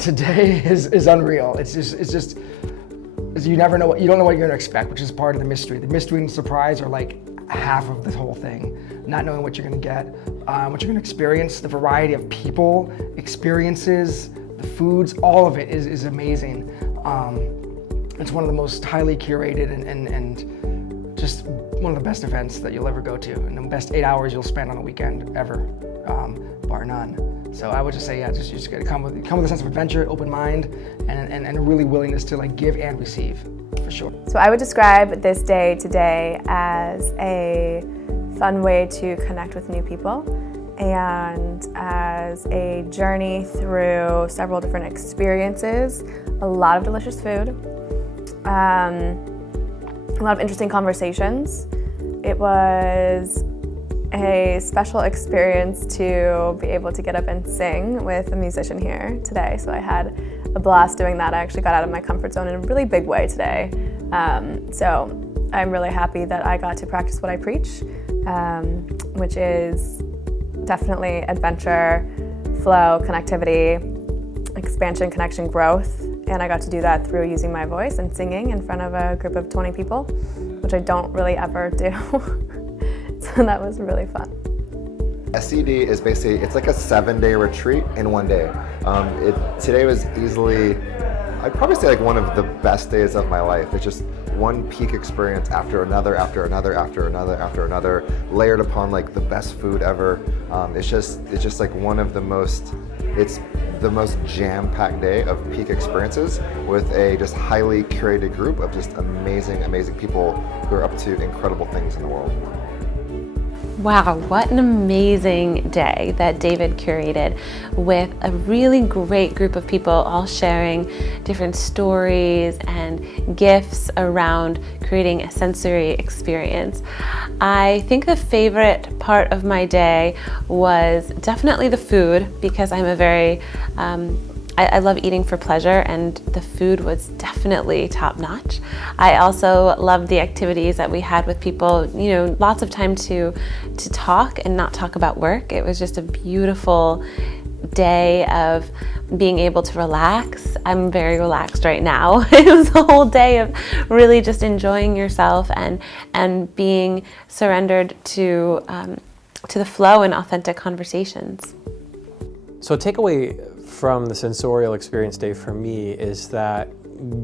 Today is unreal. It's just you never know you don't know what you're gonna expect, which is part of the mystery. The mystery and surprise are like half of the whole thing. Not knowing what you're gonna get, what you're gonna experience, the variety of people, experiences, the foods, all of it is amazing. It's one of the most highly curated and just one of the best events that you'll ever go to, and the best 8 hours you'll spend on a weekend ever, bar none. So I would just say, yeah, you just gotta come with a sense of adventure, open mind, and a really willingness to like give and receive, for sure. So I would describe this day today as a fun way to connect with new people and as a journey through several different experiences, a lot of delicious food, a lot of interesting conversations. It was a special experience to be able to get up and sing with a musician here today. So I had a blast doing that. I actually got out of my comfort zone in a really big way today. So I'm really happy that I got to practice what I preach, which is definitely adventure, flow, connectivity, expansion, connection, growth. And I got to do that through using my voice and singing in front of a group of 20 people, which I don't really ever do. So that was really fun. SED is basically, it's like a 7-day retreat in one day. Today was easily, I'd probably say like one of the best days of my life. It's just one peak experience after another, after another, after another, after another, layered upon like the best food ever. It's just like one of the most, it's the most jam-packed day of peak experiences with a just highly curated group of just amazing, amazing people who are up to incredible things in the world. Wow, what an amazing day that David curated with a really great group of people all sharing different stories and gifts around creating a sensory experience. I think the favorite part of my day was definitely the food, because I'm a very I love eating for pleasure, and the food was definitely top notch. I also loved the activities that we had with people, you know, lots of time to talk and not talk about work. It was just a beautiful day of being able to relax. I'm very relaxed right now. It was a whole day of really just enjoying yourself and being surrendered to the flow and authentic conversations. So a takeaway from the Sensorial Experience Day for me is that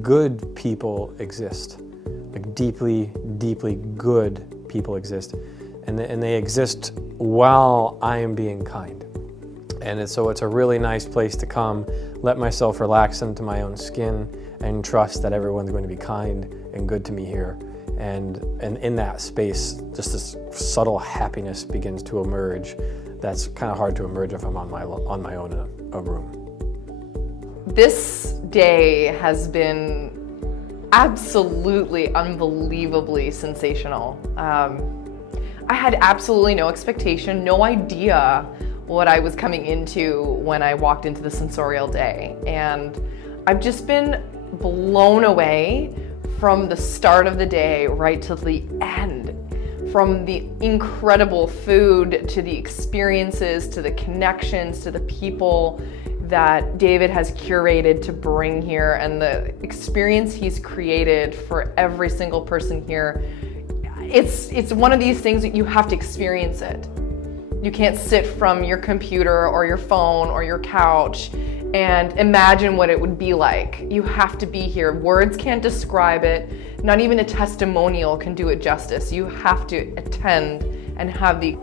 good people exist. Like deeply, deeply good people exist. And they exist while I am being kind. So it's a really nice place to come, let myself relax into my own skin, and trust that everyone's going to be kind and good to me here. And in that space, just this subtle happiness begins to emerge. That's kind of hard to emerge if I'm on my own in a room. This day has been absolutely, unbelievably sensational. I had absolutely no expectation, no idea what I was coming into when I walked into the Sensorial Day. And I've just been blown away from the start of the day right to the end. From the incredible food, to the experiences, to the connections, to the people that David has curated to bring here, and the experience he's created for every single person here. It's one of these things that you have to experience it. You can't sit from your computer or your phone or your couch and imagine what it would be like. You have to be here. Words can't describe it. Not even a testimonial can do it justice. You have to attend and have the...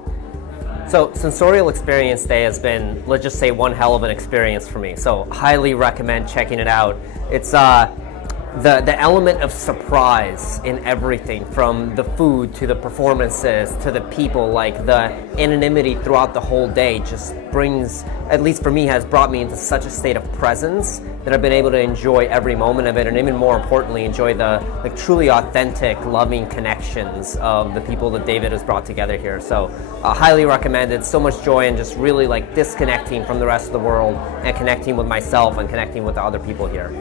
So Sensorial Experience Day has been, let's just say, one hell of an experience for me. So highly recommend checking it out. It's the element of surprise in everything, from the food to the performances to the people, like the anonymity throughout the whole day just brings, at least for me, has brought me into such a state of presence that I've been able to enjoy every moment of it, and even more importantly, enjoy the truly authentic, loving connections of the people that David has brought together here. So highly recommended. So much joy in just really like disconnecting from the rest of the world and connecting with myself and connecting with the other people here.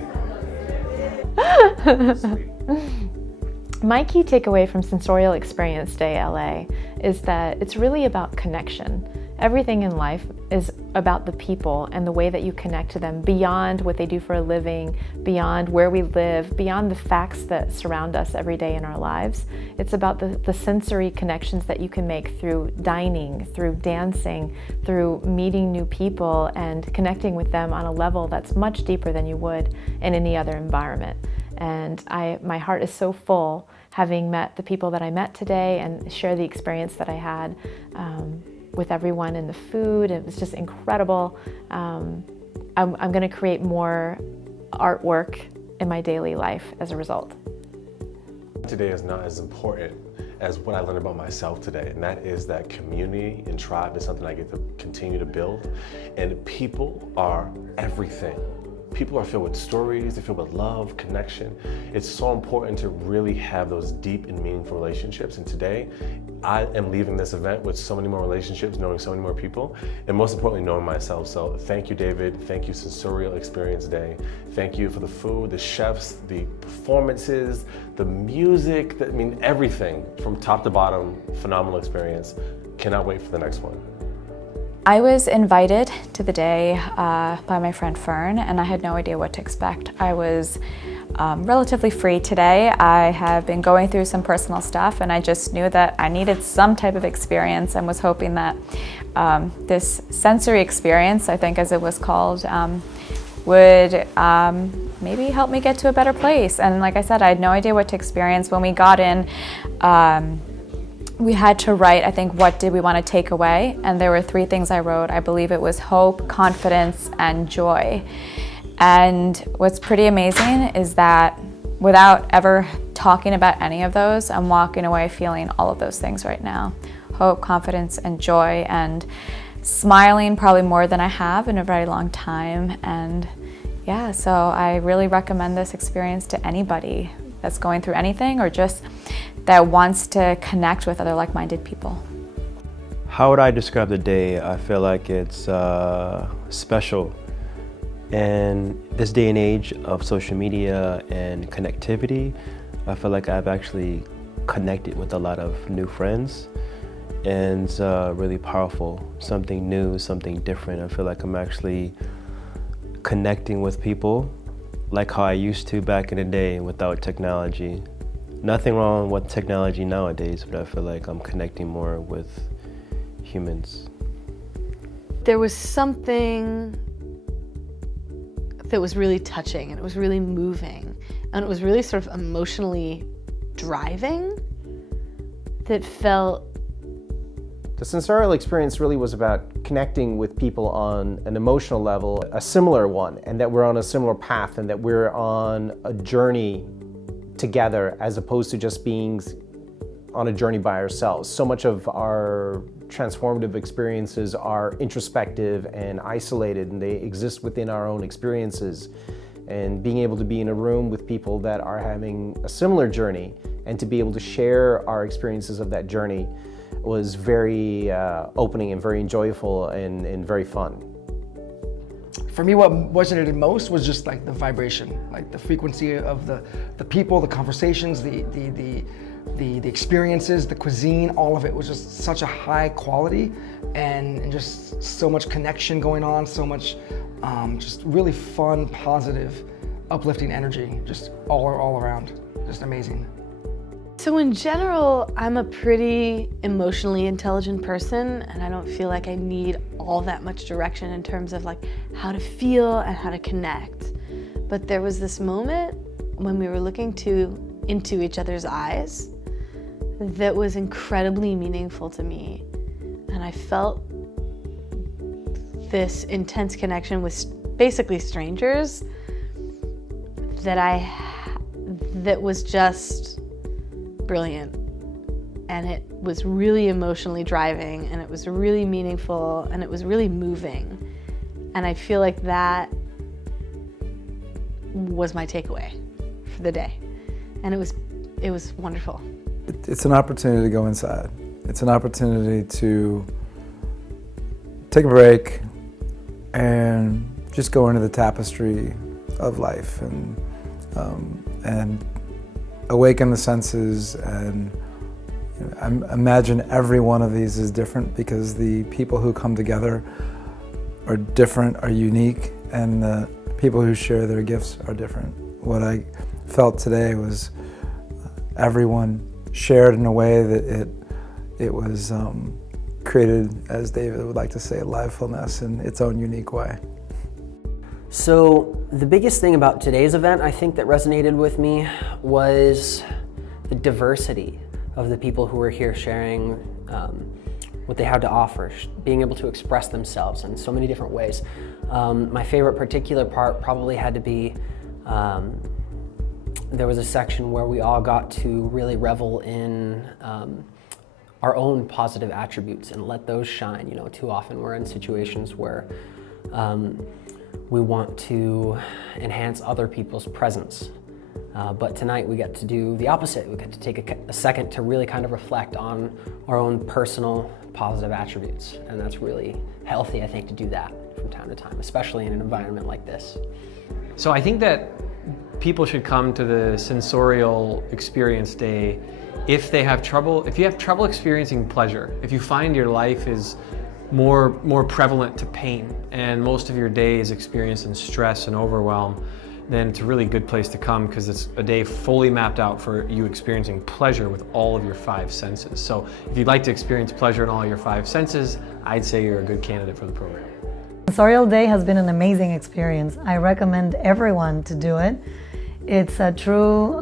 My key takeaway from Sensorial Experience Day LA is that it's really about connection. Everything in life is about the people and the way that you connect to them beyond what they do for a living, beyond where we live, beyond the facts that surround us every day in our lives. It's about the sensory connections that you can make through dining, through dancing, through meeting new people and connecting with them on a level that's much deeper than you would in any other environment. And my heart is so full having met the people that I met today and share the experience that I had with everyone and the food. It was just incredible. I'm going to create more artwork in my daily life as a result. Today is not as important as what I learned about myself today, and that is that community and tribe is something I get to continue to build, and people are everything. People are filled with stories, they're filled with love, connection. It's so important to really have those deep and meaningful relationships, and today I am leaving this event with so many more relationships, knowing so many more people, and most importantly, knowing myself. So thank you, David. Thank you, Sensorial Experience Day. Thank you for the food, the chefs, the performances, the music, everything from top to bottom, phenomenal experience. Cannot wait for the next one. I was invited to the day by my friend Fern, and I had no idea what to expect. I was relatively free today. I have been going through some personal stuff, and I just knew that I needed some type of experience and was hoping that this sensory experience, I think as it was called, would maybe help me get to a better place. And like I said, I had no idea what to experience. When we got in, we had to write, I think, what did we want to take away? And there were 3 things I wrote. I believe it was hope, confidence, and joy. And what's pretty amazing is that without ever talking about any of those, I'm walking away feeling all of those things right now. Hope, confidence, and joy, and smiling probably more than I have in a very long time. And yeah, so I really recommend this experience to anybody that's going through anything or just that wants to connect with other like-minded people. How would I describe the day? I feel like it's special. And this day and age of social media and connectivity, I feel like I've actually connected with a lot of new friends, and it's really powerful. Something new, something different. I feel like I'm actually connecting with people like how I used to back in the day without technology. Nothing wrong with technology nowadays, but I feel like I'm connecting more with humans. There was something that was really touching, and it was really moving, and it was really sort of emotionally driving that felt... The Sensorial experience really was about connecting with people on an emotional level, a similar one, and that we're on a similar path, and that we're on a journey together as opposed to just being on a journey by ourselves. So much of our transformative experiences are introspective and isolated, and they exist within our own experiences. And being able to be in a room with people that are having a similar journey and to be able to share our experiences of that journey was very opening and very enjoyable and very fun. For me, what resonated most was just like the vibration, like the frequency of the people, the conversations, the experiences, the cuisine. All of it was just such a high quality, and just so much connection going on, so much just really fun, positive, uplifting energy, just all around, just amazing. So in general, I'm a pretty emotionally intelligent person, and I don't feel like I need all that much direction in terms of like how to feel and how to connect. But there was this moment when we were looking into each other's eyes that was incredibly meaningful to me. And I felt this intense connection with basically strangers that was just brilliant, and it was really emotionally driving, and it was really meaningful, and it was really moving. And I feel like that was my takeaway for the day, and it was wonderful. It's an opportunity to go inside. It's an opportunity to take a break and just go into the tapestry of life and awaken the senses. And I imagine every one of these is different because the people who come together are different, are unique, and the people who share their gifts are different. What I felt today was everyone shared in a way that it was created, as David would like to say, livefulness in its own unique way. So the biggest thing about today's event, I think, that resonated with me was the diversity of the people who were here sharing what they had to offer, being able to express themselves in so many different ways. My favorite particular part probably had to be there was a section where we all got to really revel in our own positive attributes and let those shine. You know, too often we're in situations where we want to enhance other people's presence. But tonight we get to do the opposite. We get to take a second to really kind of reflect on our own personal positive attributes. And that's really healthy, I think, to do that from time to time, especially in an environment like this. So I think that people should come to the Sensorial Experience Day if you have trouble experiencing pleasure, if you find your life is more prevalent to pain and most of your day is experienced in stress and overwhelm, then it's a really good place to come, because it's a day fully mapped out for you experiencing pleasure with all of your 5 senses. So if you'd like to experience pleasure in all your 5 senses, I'd say you're a good candidate for the program. Sensorial Day has been an amazing experience. I recommend everyone to do it. It's a true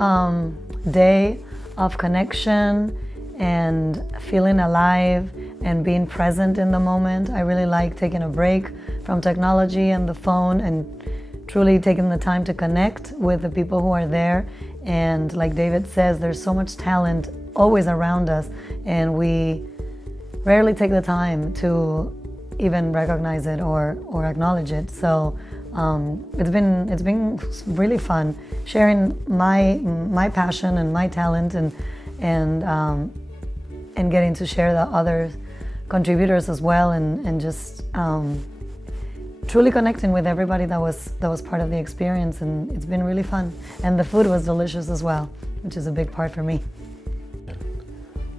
day of connection and feeling alive and being present in the moment. I really like taking a break from technology and the phone and truly taking the time to connect with the people who are there. And like David says, there's so much talent always around us, and we rarely take the time to even recognize it or acknowledge it. So it's been really fun sharing my passion and my talent and getting to share the other contributors as well, and just truly connecting with everybody that was part of the experience, and it's been really fun. And the food was delicious as well, which is a big part for me.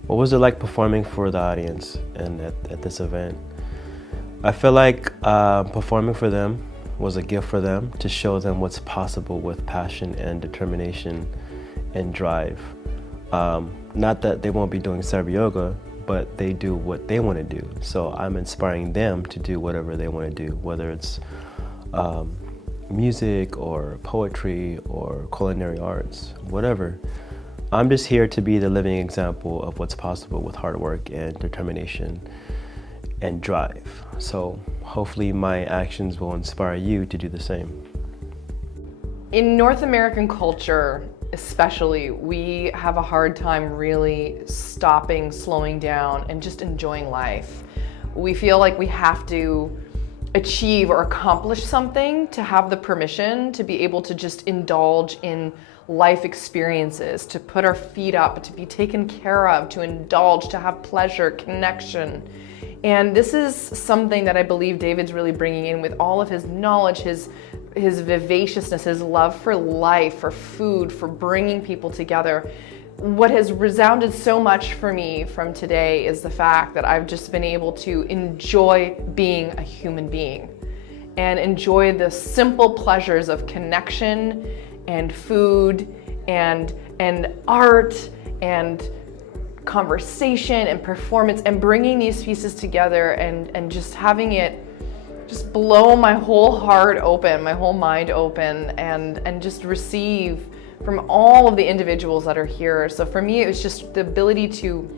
What was it like performing for the audience and at this event? I feel like performing for them was a gift for them, to show them what's possible with passion and determination and drive. Not that they won't be doing Serva Yoga, but they do what they want to do. So I'm inspiring them to do whatever they want to do, whether it's music or poetry or culinary arts, whatever. I'm just here to be the living example of what's possible with hard work and determination and drive. So hopefully my actions will inspire you to do the same. In North American culture, especially, we have a hard time really stopping, slowing down, and just enjoying life. We feel like we have to achieve or accomplish something to have the permission to be able to just indulge in life experiences, to put our feet up, to be taken care of, to indulge, to have pleasure, connection. And this is something that I believe David's really bringing in with all of his knowledge, his vivaciousness, his love for life, for food, for bringing people together. What has resounded so much for me from today is the fact that I've just been able to enjoy being a human being and enjoy the simple pleasures of connection and food and art and conversation and performance, and bringing these pieces together and just having it just blow my whole heart open, my whole mind open, and just receive from all of the individuals that are here. So for me, it was just the ability to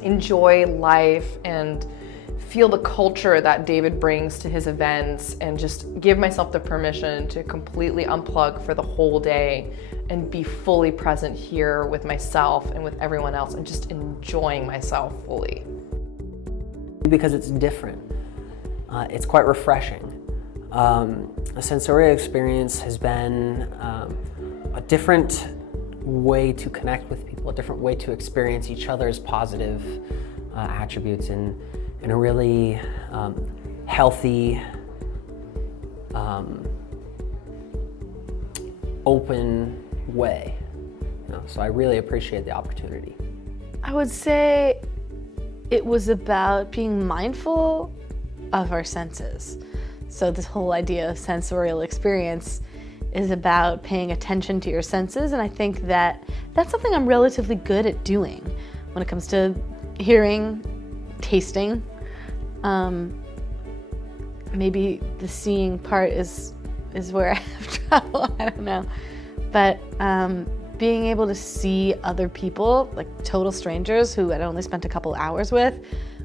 enjoy life and feel the culture that David brings to his events, and just give myself the permission to completely unplug for the whole day and be fully present here with myself and with everyone else, and just enjoying myself fully. Because it's different. It's quite refreshing. A Sensorial experience has been a different way to connect with people, a different way to experience each other's positive attributes in a really healthy, open way. You know, so I really appreciate the opportunity. I would say it was about being mindful of our senses. So this whole idea of sensorial experience is about paying attention to your senses, and I think that that's something I'm relatively good at doing when it comes to hearing, tasting. Maybe the seeing part is where I have trouble, I don't know. But being able to see other people, like total strangers who I'd only spent a couple hours with,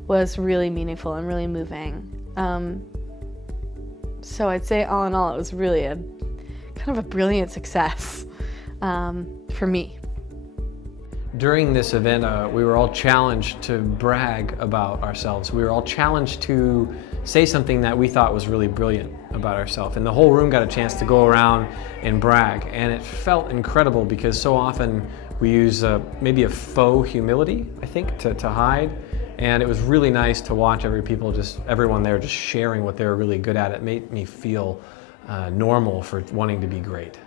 was really meaningful and really moving. So I'd say all in all, it was really a kind of a brilliant success for me. During this event, we were all challenged to brag about ourselves. We were all challenged to say something that we thought was really brilliant about ourselves. And the whole room got a chance to go around and brag. And it felt incredible because so often we use maybe a faux humility, I think, to hide. And it was really nice to watch everyone there just sharing what they were really good at. It made me feel normal for wanting to be great.